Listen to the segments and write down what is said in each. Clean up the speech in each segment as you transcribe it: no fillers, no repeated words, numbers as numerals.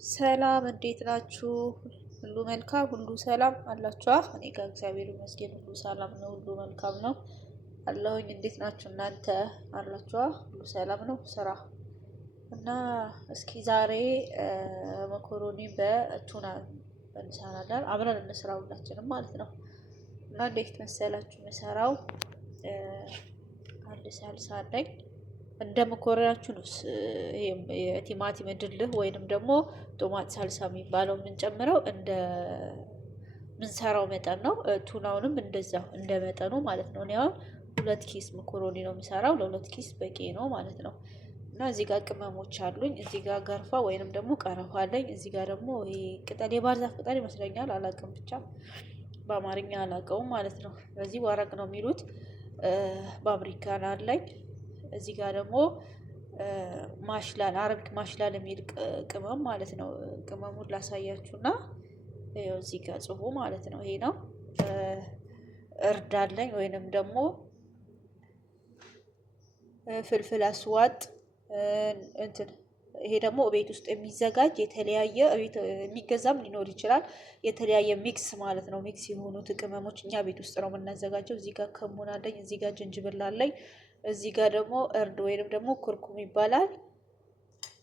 ሰላም እንዴት ናችሁ? ሁሉ መልካም፣ ሁሉ ሰላም አላችኋ? እኔ ጋር እግዚአብሔር ይመስገን ሁሉ ሰላም ነው፣ ሁሉ መልካም ነው አለሁኝ። እንዴት ናችሁ እናንተ አላችኋ? ሁሉ ሰላም ነው ስራ እና እስኪ ዛሬ መኮሮኒ በቱና እንሰራለን። አብረን እንስራ ሁላችንም ማለት ነው። እና እንዴት መሰላችሁ መሰራው አንድ ሳልሳ አለኝ እንደ መኮረናችሁ ነው። የቲማቲም ድልህ ወይንም ደግሞ ቶማት ሳልሳ የሚባለው የምንጨምረው እንደ ምንሰራው መጠን ነው። ቱናውንም እንደዛው እንደ መጠኑ ማለት ነው። እኔ አሁን 2 ኪስ መኮሮኒ ነው የሚሰራው፣ ለ2 ኪስ በቂ ነው ማለት ነው። እና እዚህ ጋር ቅመሞች አሉኝ። እዚህ ጋር ገርፋ ወይንም ደግሞ ቀረፋ አለኝ። እዚህ ጋር ደግሞ ይሄ ቅጠል የባህር ዛፍ ቅጠል ይመስለኛል፣ አላውቅም፣ ብቻ በአማርኛ አላውቀውም ማለት ነው። በዚህ ወረቅ ነው የሚሉት። ባብሪካን አለኝ። እዚህ ጋር ደግሞ ማሽላል አረቢክ ማሽላል የሚል ቅመም ማለት ነው። ቅመሙን ላሳያችሁና ይኸው እዚህ ጋር ጽሁ ማለት ነው። ይሄ ነው። እርዳለኝ ወይንም ደግሞ ፍልፍል አስዋጥ እንትን ይሄ ደግሞ ቤት ውስጥ የሚዘጋጅ የተለያየ ቤት የሚገዛም ሊኖር ይችላል። የተለያየ ሚክስ ማለት ነው። ሚክስ የሆኑት ቅመሞች እኛ ቤት ውስጥ ነው የምናዘጋጀው። እዚህ ጋር ከሙን አለኝ። እዚህ ጋር ጅንጅብል አለኝ። እዚህ ጋር ደግሞ እርድ ወይንም ደግሞ ኩርኩም ይባላል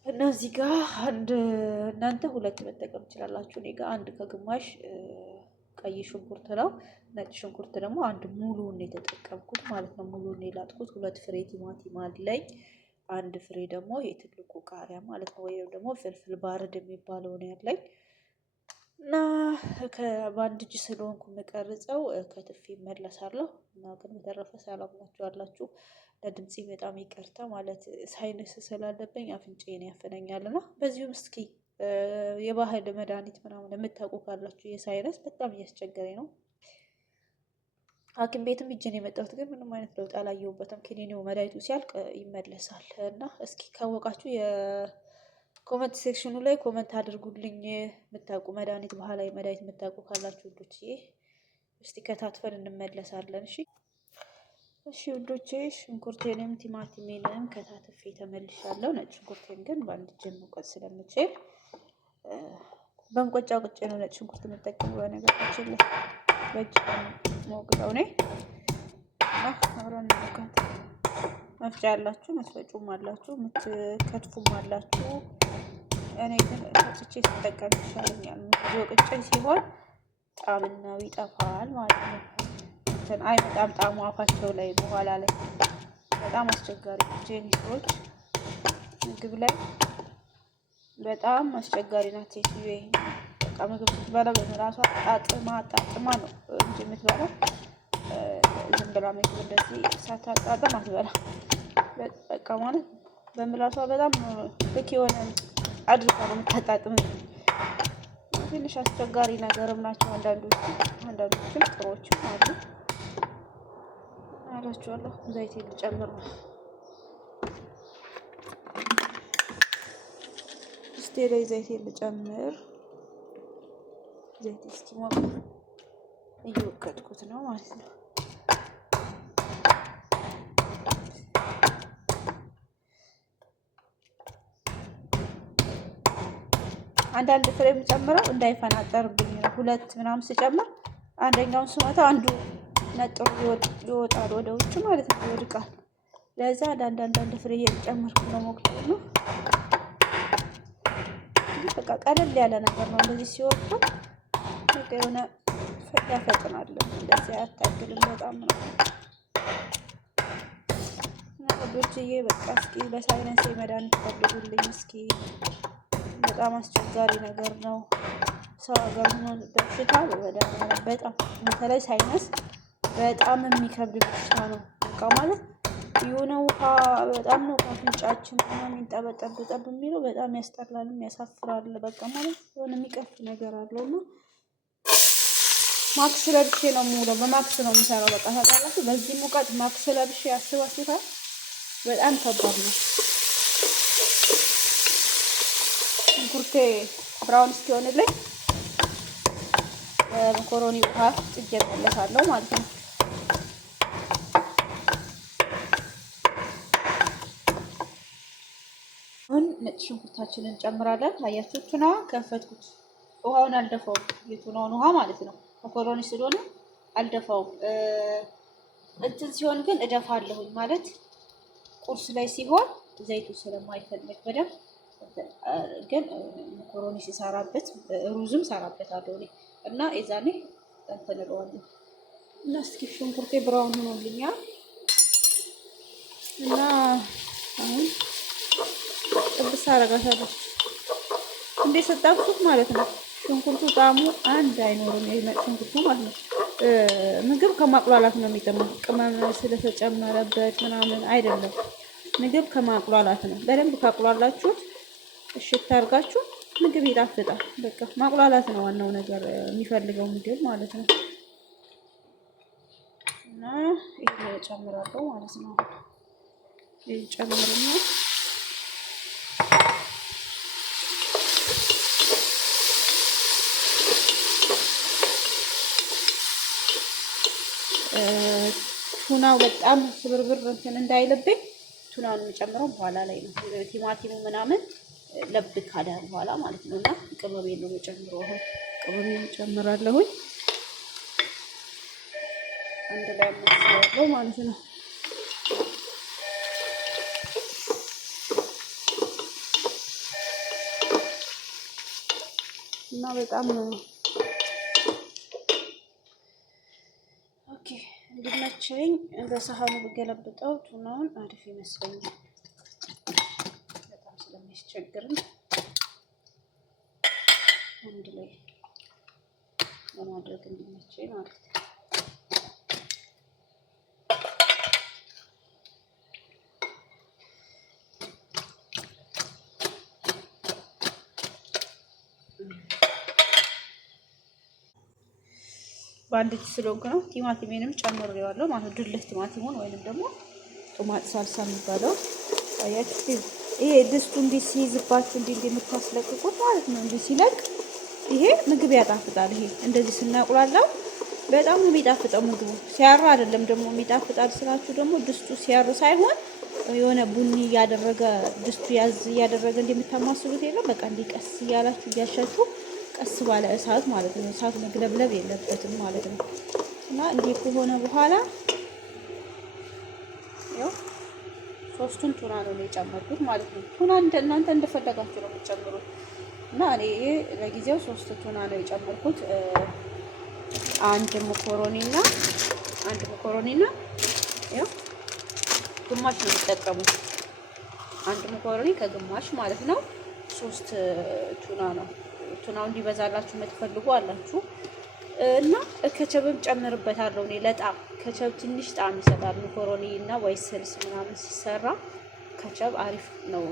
እና እዚህ ጋር እናንተ 2 መጠቀም ትችላላችሁ። እኔ ጋር 1 ከግማሽ ቀይ ሽንኩርት ነው። ነጭ ሽንኩርት ደግሞ 1 ሙሉውን የተጠቀምኩት ማለት ነው። ሙሉውን የላጥኩት። 2 ፍሬ ቲማቲም አለኝ። 1 ፍሬ ደግሞ የትልቁ ቃሪያ ማለት ነው። ወይም ደግሞ ፍልፍል ባርድ የሚባለው ነው ያለኝ እና በአንድ እጅ ስለሆንኩ የምቀርጸው ከትፌ እመለሳለሁ። እና ግን በተረፈ ሰላም ናችሁ አላችሁ። ለድምፄ በጣም ይቅርታ ማለት ሳይነስ ስላለብኝ አፍንጫዬን ያፈነኛል። እና በዚሁም እስኪ የባህል መድኃኒት ምናምን የምታውቁ ካላችሁ የሳይነስ በጣም እያስቸገረኝ ነው። ሐኪም ቤትም ሂጄ ነው የመጣሁት፣ ግን ምንም አይነት ለውጥ አላየሁበትም። ኪኒኒው መድኃኒቱ ሲያልቅ ይመለሳል። እና እስኪ ካወቃችሁ የኮመንት ሴክሽኑ ላይ ኮመንት አድርጉልኝ። የምታውቁ መድኃኒት ባህላዊ መድኃኒት የምታውቁ ካላችሁ ውዶችዬ፣ እስቲ ከታትፈን እንመለሳለን። እሺ ውዶቼ፣ ሽንኩርቴንም ቲማቲሜንም ከታትፌ ተመልሻለሁ። ነጭ ሽንኩርቴን ግን በአንድ እጄ መውቀጥ ስለምችል በእንቆጫ ቁጭ ነው ነጭ ሽንኩርት የምጠቀመው። በነገራችን ላይ በእጅ መውቅጠው እኔ አብረን እንውቀጥ። መፍጫ ያላችሁ መፍጨጩም አላችሁ፣ የምትከትፉም አላችሁ። እኔ ግን ፈጭቼ ስጠቀም ይሻለኛል። ወቅጬ ሲሆን ጣዕምናው ይጠፋል ማለት ነው። አይመጣም ጣዕሙ አፋቸው ላይ በኋላ ላይ በጣም አስቸጋሪ ጄኒሶች ምግብ ላይ በጣም አስቸጋሪ ናት። ሴትዮ በቃ ምግብ ስትበላ በራሷ ጣጥማ ነው እንጂ የምትበላው ዝም ብላ ምግብ እንደዚህ ሳታጣጥም አትበላ። በቃ ማለት በምላሷ በጣም ልክ የሆነ አድርጋ ነው የምታጣጥም። ትንሽ አስቸጋሪ ነገርም ናቸው አንዳንዶችም ጥሮችም አሉ አላችኋለሁ። ዘይቴን ልጨምር ነው። እስቲ ላይ ዘይቴን ልጨምር። ዘይት እስኪሞቅ እየወቀጥኩት ነው ማለት ነው። አንዳንድ ፍሬ የምጨምረው እንዳይፈናጠርብኝ ነው። 2 ምናምን ስጨምር አንደኛውን ስመታ አንዱ ነጥሮ ይወጣል ወደ ውጭ ማለት ነው፣ ይወድቃል። ለዛ አንዳንድ ፍሬ እየጨመርኩ ነው ሞክተው ነው። በቃ ቀለል ያለ ነገር ነው። እንደዚህ ሲወጣ በቃ የሆነ ያፈጥናል። እንደዚህ አያታግልም በጣም ነው። ወዶችዬ በቃ እስኪ በሳይነስ መድኃኒት ፈልጉልኝ እስኪ። በጣም አስቸጋሪ ነገር ነው። ሰው ሀገር ሆኖ በሽታ በጣም በተለይ ሳይነስ በጣም የሚከብድ በሽታ ነው። በቃ ማለት የሆነ ውሃ በጣም ነው ካፍንጫችን የሚንጠበጠብ የሚለው በጣም ያስጠላልም ያሳፍራል። በቃ ማለት የሆነ የሚቀፍ ነገር አለውና ማክስ ለብሼ ነው የምውለው። በማክስ ነው የምሰራው። በቃ ታውቃላችሁ፣ በዚህ ሙቀት ማክስ ለብሼ ያስባችሁታል። በጣም ከባድ ነው። ሽንኩርቴ ብራውን እስኪሆንልኝ መኮሮኒ ውሃ ጥጄ እመለሳለሁ ማለት ነው። ነጭ ሽንኩርታችንን እንጨምራለን። አያችሁ ቱናዋ ከፈትኩት። ውሃውን አልደፋውም፣ የቱናውን ውሃ ማለት ነው። መኮረኒ ስለሆነ አልደፋውም። እንትን ሲሆን ግን እደፋለሁኝ ማለት ቁርስ ላይ ሲሆን ዘይቱ ስለማይፈልግ በደንብ ግን መኮረኒ ሲሰራበት ሩዝም ሰራበታለሁ እኔ እና የዛኔ እንትን እለዋለሁ። እና እስኪ ሽንኩርቴ ብራውን ሆኖልኛል እና አሁን ጥብስ አደርጋታለሁ። እንዴት ስታብሱት ማለት ነው ሽንኩርቱ ጣዕሙ አንድ አይኖርም። ሽንኩርቱ ማለት ነው ምግብ ከማቁላላት ነው የሚጠማው። ቅመም ስለተጨመረበት ምናምን አይደለም፣ ምግብ ከማቁላላት ነው። በደንብ ካቁላላችሁት እሽት አድርጋችሁ ምግብ ይጣፍጣል። በቃ ማቁላላት ነው ዋናው ነገር የሚፈልገው ምግብ ማለት ነው። እና ይሄ ጨምራለሁ ማለት ነው። ይሄ ጨምርና ቱናው በጣም ስብርብር እንትን እንዳይልብኝ ቱናውን የምጨምረው በኋላ ላይ ነው። ቲማቲሙ ምናምን ለብ ካለ በኋላ ማለት ነው። እና ቅመሜን ነው የምጨምረው። አሁን ቅመሜን ጨምራለሁኝ አንድ ላይ አመሳለሁ ማለት ነው። እና በጣም እንዲመቸኝ በሳህኑ ብገለብጠው ቱናውን አሪፍ ይመስለኛል። በጣም ስለሚያስቸግርም አንድ ላይ ለማድረግ እንዲመቸኝ ማለት ነው። በአንድ እጅ ስለሆንኩ ነው። ቲማቲሜንም ጨምሬዋለሁ ማለት ድልህ ቲማቲሙን ወይንም ደግሞ ቶማት ሳልሳ የሚባለው አያችሁ። ይሄ ድስቱ እንዲህ ሲይዝባችሁ እንዲህ የምታስለቅቁት ማለት ነው። እንዲህ ሲለቅ ይሄ ምግብ ያጣፍጣል። ይሄ እንደዚህ ስናቁላላው በጣም ነው የሚጣፍጠው ምግቡ። ሲያራ አይደለም ደግሞ የሚጣፍጣል ስላችሁ ደግሞ ድስቱ ሲያር ሳይሆን የሆነ ቡኒ እያደረገ ድስቱ ያዝ እያደረገ እንደምታማስሉት የለም። በቃ እንዲቀስ እያላችሁ እያሻችሁ ቀስ ባለ እሳት ማለት ነው። እሳት መግለብለብ የለበትም ማለት ነው። እና እንዲህ ከሆነ በኋላ ያው ሶስቱን ቱና ነው የጨመርኩት ማለት ነው። ቱና እናንተ እንደፈለጋችሁ ነው የምትጨምሩት። እና እኔ ለጊዜው 3 ቱና ነው የጨመርኩት። አንድ መኮሮኒና ያው ግማሽ ነው የምጠቀሙት። አንድ መኮሮኒ ከግማሽ ማለት ነው። 3 ቱና ነው። ቱናው እንዲበዛላችሁ የምትፈልጉ አላችሁ። እና ከቸብም ጨምርበታለሁ እኔ ለጣም ከቸብ ትንሽ ጣዕም ይሰጣል። መኮሮኒ እና ወይ ስልስ ምናምን ሲሰራ ከቸብ አሪፍ ነው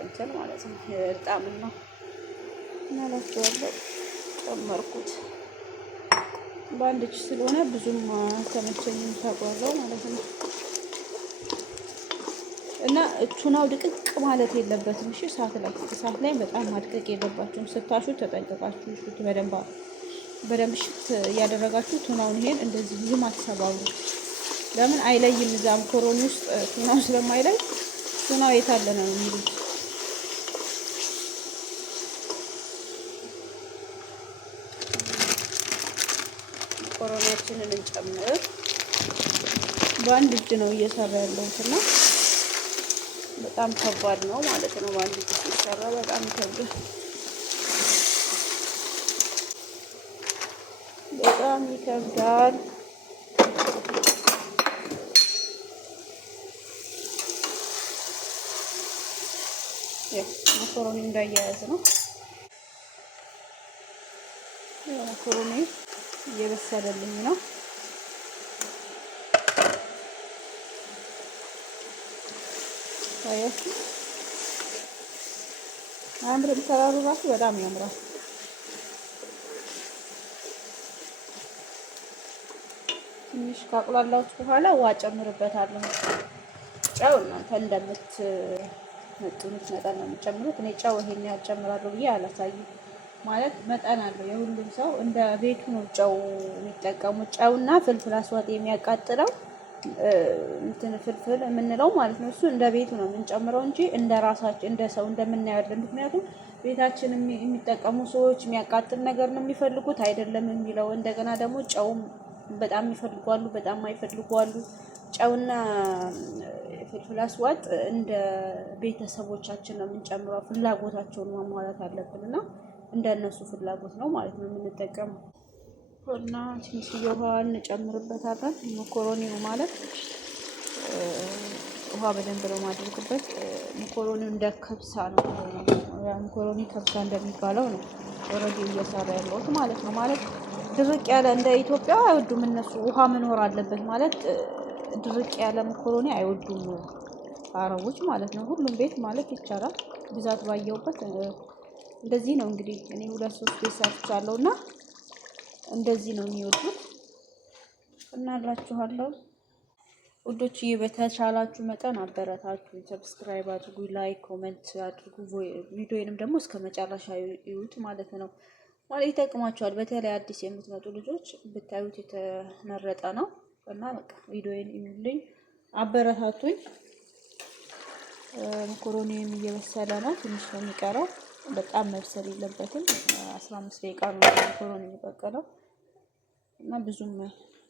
እንትን ማለት ነው። ጣዕም ነው እናላችኋለሁ። ጨመርኩት በአንድ እጅ ስለሆነ ብዙም ተመቸኝም ታጓራው ማለት ነው። እና ቱናው ድቅቅ ማለት የለበትም። እሺ እሳት ላይ በጣም ማድቀቅ የለባችሁም። ስታሹት ተጠንቀቃችሁ ሹት በደንብ ሽት እያደረጋችሁ ቱናውን ይሄን እንደዚህ ብዙም አትሰባብሩ። ለምን አይለይም። እዛ መኮረኒ ውስጥ ቱናው ስለማይለይ ቱናው የታለ ነው የሚሉት። መኮረኒያችንን እንጨምር። በአንድ እጅ ነው እየሰራ ያለሁትና በጣም ከባድ ነው ማለት ነው። በአንድ እጅ ሲሰራ በጣም ይከብዳል። በጣም ይከብዳል። መኮረኒ እንዳያያዝ ነው። መኮረኒ እየበሰለልኝ ነው። አያችሁ አምርም ሰራሩ ራሱ በጣም ያምራል። ትንሽ ካቁላላሁት በኋላ ውሃ ጨምርበታለሁ። ጨው እናንተ እንደምትመጥኑት መጠን ነው የምትጨምሩት። እኔ ጨው ይሄን ያህል ጨምራለሁ ብዬ አላሳይም። ማለት መጠን አለው። የሁሉም ሰው እንደ ቤቱ ነው ጨው የሚጠቀሙት። ጨውና ፍልፍል አስዋጥ የሚያቃጥለው እንትን ፍልፍል የምንለው ማለት ነው። እሱ እንደ ቤቱ ነው የምንጨምረው እንጂ እንደ ራሳችን እንደ ሰው እንደምናያለን። ምክንያቱም ቤታችን የሚጠቀሙ ሰዎች የሚያቃጥል ነገር ነው የሚፈልጉት አይደለም የሚለው። እንደገና ደግሞ ጨውም በጣም ይፈልጓሉ፣ በጣም አይፈልጓሉ። ጨውና ፍልፍል አስዋጥ እንደ ቤተሰቦቻችን ነው የምንጨምረው። ፍላጎታቸውን ማሟላት አለብን እና እንደ እነሱ ፍላጎት ነው ማለት ነው የምንጠቀመው። እና ትንሽዬ ውሃ እንጨምርበታለን። መኮሮኒው ማለት ውሃ በደንብ ነው የማደርግበት። መኮሮኒው እንደ ከብሳ ነው፣ መኮሮኒ ከብሳ እንደሚባለው ነው ኦልሬዲ እየሰራ ያለሁት ማለት ነው። ማለት ድርቅ ያለ እንደ ኢትዮጵያ አይወዱም እነሱ። ውሃ መኖር አለበት ማለት ድርቅ ያለ መኮሮኒ አይወዱም አረቦች ማለት ነው። ሁሉም ቤት ማለት ይቻላል ብዛት ባየሁበት እንደዚህ ነው። እንግዲህ እኔ 2-3 ቤት ሰርቻለሁ እና እንደዚህ ነው የሚወዱት። እናላችኋለሁ ውዶችዬ፣ በተቻላችሁ መጠን አበረታችሁ፣ ሰብስክራይብ አድርጉ፣ ላይክ ኮሜንት አድርጉ። ቪዲዮዬንም ደግሞ እስከ መጨረሻ ይዩት ማለት ነው። ማለት ይጠቅማችኋል። በተለይ አዲስ የምትመጡ ልጆች ብታዩት የተመረጠ ነው እና በቃ ቪዲዮዬን ይዩልኝ፣ አበረታቱኝ። መኮሮኒም እየበሰለ ነው፣ ትንሽ ነው የሚቀረው። በጣም መብሰል የለበትም። 15 ደቂቃ ነው መኮሮኒ የሚበቀለው እና ብዙም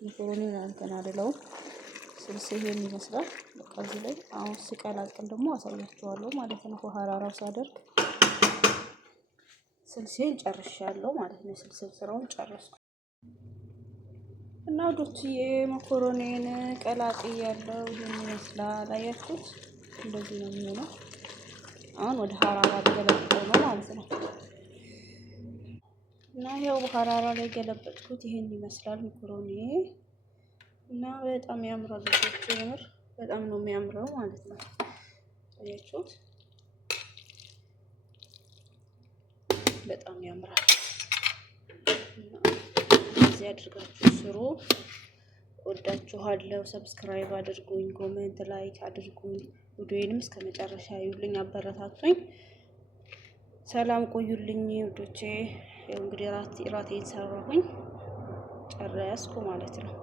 መኮሮኒውን እንትን አይደለውም። ስልስ ይሄን ይመስላል። በቃ እዚህ ላይ አሁን ስቀላቅል ደግሞ አሳያችኋለሁ ማለት ነው። ሀራራው ሳደርግ ስልሴን ጨርሻለሁ ማለት ነው። ስልስ ስራውን ጨረስኩ እና ዶችዬ መኮሮኒን ቀላቅያለሁ። ይሄን ይመስላል። አያችሁት? እንደዚህ ነው የሚሆነው። አሁን ወደ ሀራራ ገለብጠው ነው ማለት ነው። እና ያው ሀራራ ላይ ገለበጥኩት። ይሄን ይመስላል መኮሮኒ እና በጣም ያምራል። ልጆች የምር በጣም ነው የሚያምረው ማለት ነው። አያችሁት? በጣም ያምራል። እዚህ አድርጋችሁ ስሩ። ወዳችኋለሁ። ሰብስክራይብ አድርጉኝ፣ ኮሜንት ላይክ አድርጉኝ። ቪዲዮዬንም እስከ መጨረሻ ይዩልኝ፣ አበረታቱኝ። ሰላም ቆዩልኝ ውዶቼ። ያው እንግዲህ ራቴን ሰራሁኝ ጨረስኩ ማለት ነው።